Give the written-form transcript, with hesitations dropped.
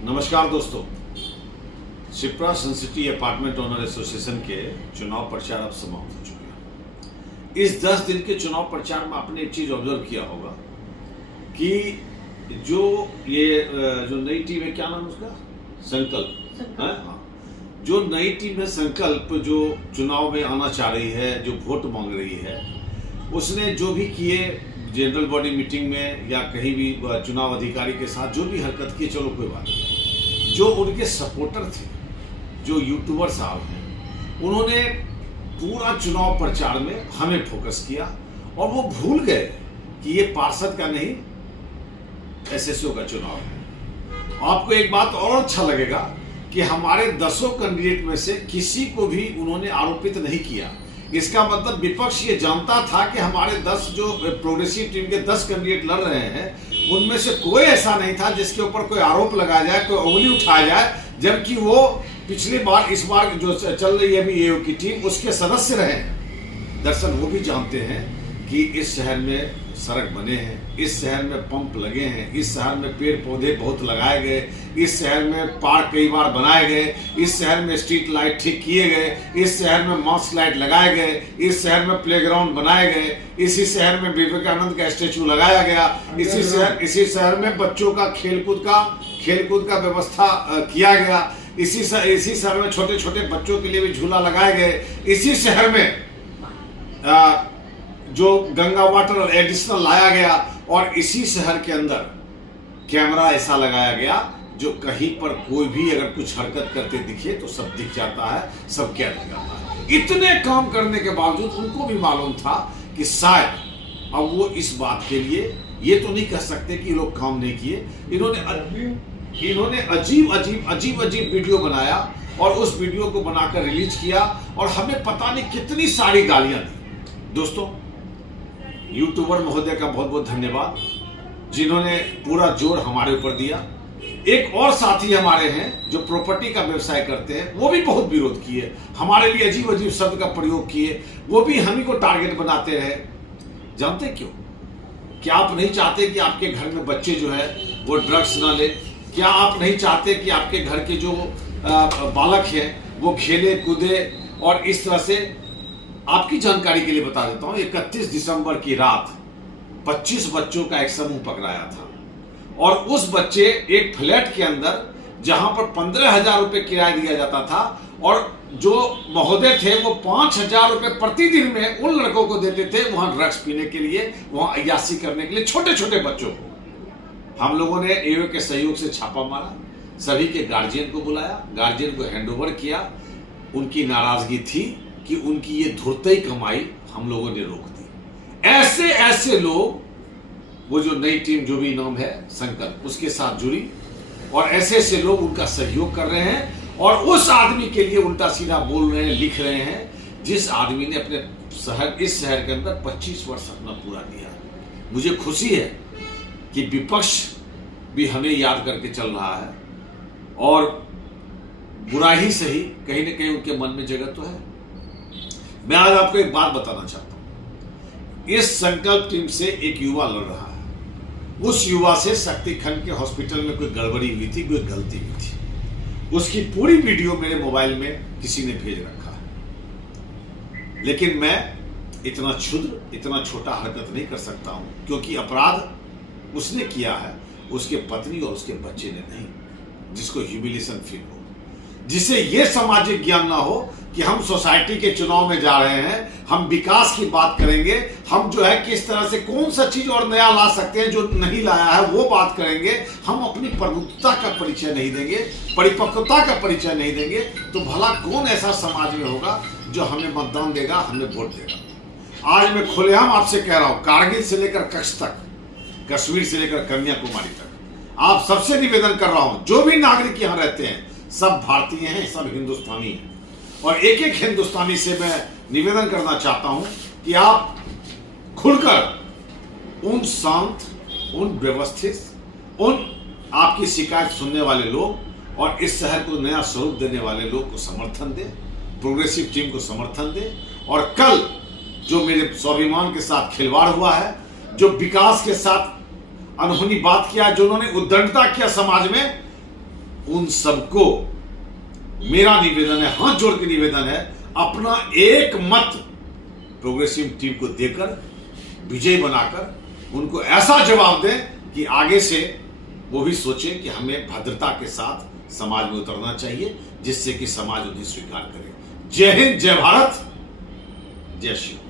नमस्कार दोस्तों, Shipra Sun City apartment owner association के चुनाव प्रचार अब समाप्त हो चुके हैं। इस 10 दिन के चुनाव प्रचार में आपने एक चीज ऑब्जर्व किया होगा कि जो नई टीम है, क्या नाम उसका, संकल्प। हाँ, जो नई टीम है संकल्प, जो चुनाव में आना चाह रही है, जो वोट मांग रही है, उसने जो भी किए जनरल बॉडी मीटिंग में या कहीं भी चुनाव अधिकारी के साथ जो भी हरकत की, चलो कोई बात नहीं। जो उनके सपोर्टर थे, जो यूट्यूबर साहब हैं, उन्होंने पूरा चुनाव प्रचार में हमें फोकस किया और वो भूल गए कि ये पार्षद का नहीं एसएसओ का चुनाव है। आपको एक बात और अच्छा लगेगा कि हमारे 10 कैंडिडेट में से किसी को भी उन्होंने आरोपित नहीं किया। इसका मतलब विपक्ष ये जानता था कि हमारे 10 जो प्रोग्रेसिव टीम के 10 कैंडिडेट लड़ रहे हैं, उनमें से कोई ऐसा नहीं था जिसके ऊपर कोई आरोप लगाया जाए, कोई उंगली उठाया जाए, जबकि वो पिछली बार, इस बार जो चल रही है अभी एओ की टीम, उसके सदस्य रहे हैं। दरअसल वो भी जानते हैं कि इस शहर में सड़क बने हैं, इस शहर में पंप लगे हैं, इस शहर में पेड़ पौधे बहुत लगाए गए, इस शहर में पार्क कई बार बनाए गए, इस शहर में स्ट्रीट लाइट ठीक किए गए, इस शहर में मास्क लाइट लगाए गए, इस शहर में प्लेग्राउंड बनाए गए, इसी शहर में विवेकानंद का स्टैचू लगाया गया, इसी शहर में बच्चों का खेलकूद का व्यवस्था किया गया, इसी शहर में छोटे छोटे बच्चों के लिए भी झूला लगाए गए, इसी शहर में जो गंगा वाटर एडिशनल लाया गया, और इसी शहर के अंदर कैमरा ऐसा लगाया गया जो कहीं पर कोई भी अगर कुछ हरकत करते दिखे तो सब दिख जाता है, सब कैद हो जाता है। इतने काम करने के बावजूद उनको भी मालूम था कि शायद अब वो इस बात के लिए ये तो नहीं कह सकते कि लोग काम नहीं किए। इन्होंने अजीब वीडियो बनाया और उस वीडियो को बनाकर रिलीज किया और हमें पता नहीं कितनी सारी गालियां दी। दोस्तों, यूट्यूबर महोदय का बहुत बहुत धन्यवाद, जिन्होंने पूरा जोर हमारे ऊपर दिया। एक और साथी हमारे हैं जो प्रॉपर्टी का व्यवसाय करते हैं, वो भी बहुत विरोध किए, हमारे लिए अजीब शब्द का प्रयोग किए, वो भी हम ही को टारगेट बनाते रहे। जानते क्यों? क्या आप नहीं चाहते कि आपके घर में बच्चे जो है वो ड्रग्स ना ले? क्या आप नहीं चाहते कि आपके घर के जो बालक हैं वो खेले कूदे? और इस तरह से आपकी जानकारी के लिए बता देता हूं, 31 दिसंबर की रात 25 बच्चों का एक समूह पकड़ाया था और उस बच्चे एक फ्लैट के अंदर, जहां पर 15,000 रुपए किराया दिया जाता था, और जो महोदय थे वो 5,000 रुपए प्रतिदिन में उन लड़कों को देते थे वहां ड्रग्स पीने के लिए, वहां अय्याशी करने के लिए, छोटे छोटे बच्चों को। हम लोगों ने एओ के सहयोग से छापा मारा, सभी के गार्जियन को बुलाया, गार्जियन को हैंडओवर किया। उनकी नाराजगी थी कि उनकी ये धुरतई कमाई हम लोगों ने रोक दी। ऐसे लोग, वो जो नई टीम जो भी नाम है संकल्प, उसके साथ जुड़ी, और ऐसे लोग उनका सहयोग कर रहे हैं और उस आदमी के लिए उल्टा सीधा बोल रहे हैं, लिख रहे हैं, जिस आदमी ने अपने इस शहर के अंदर 25 वर्ष अपना पूरा दिया। मुझे खुशी है कि विपक्ष भी हमें याद करके चल रहा है, और बुरा ही सही, कहीं ना कहीं उनके मन में जगह तो है। मैं आज आपको एक बात बताना चाहता हूं। इस संकल्प टीम से एक युवा लड़ रहा है। उस युवा से शक्तिखंड के हॉस्पिटल में कोई गड़बड़ी हुई थी, कोई गलती हुई थी, उसकी पूरी वीडियो मेरे मोबाइल में किसी ने भेज रखा है। लेकिन मैं इतना क्षुद्र, इतना छोटा हरकत नहीं कर सकता हूं, क्योंकि अपराध उसने किया है, उसके पत्नी और उसके बच्चे ने नहीं, जिसको ह्यूमिलिएशन फील हो, जिसे यह सामाजिक ज्ञान ना हो कि हम सोसाइटी के चुनाव में जा रहे हैं, हम विकास की बात करेंगे, हम जो है किस तरह से कौन सा चीज और नया ला सकते हैं जो नहीं लाया है वो बात करेंगे, हम अपनी प्रबुद्धता का परिचय नहीं देंगे, परिपक्वता का परिचय नहीं देंगे, तो भला कौन ऐसा समाज में होगा जो हमें मतदान देगा, हमें वोट देगा। आज मैं खुलेआम आपसे कह रहा हूं, कारगिल से लेकर कच्छ तक, कश्मीर से लेकर कन्याकुमारी तक, आप सबसे निवेदन कर रहा हूं, जो भी नागरिक यहां रहते हैं सब भारतीय हैं, सब हिंदुस्तानी हैं, और एक एक हिंदुस्तानी से मैं निवेदन करना चाहता हूं कि आप खुलकर उन शांत, उन व्यवस्थित, उन आपकी शिकायत सुनने वाले लोग और इस शहर को नया स्वरूप देने वाले लोग को समर्थन दें, प्रोग्रेसिव टीम को समर्थन दें। और कल जो मेरे स्वाभिमान के साथ खिलवाड़ हुआ है, जो विकास के साथ अनहोनी बात किया, जो उन्होंने उद्दंडता किया समाज में, उन सबको मेरा निवेदन है, हाथ जोड़ के निवेदन है, अपना एक मत प्रोग्रेसिव टीम को देकर विजय बनाकर उनको ऐसा जवाब दें कि आगे से वो भी सोचें कि हमें भद्रता के साथ समाज में उतरना चाहिए, जिससे कि समाज उन्हें स्वीकार करे। जय हिंद, जय भारत, जय श्री राम।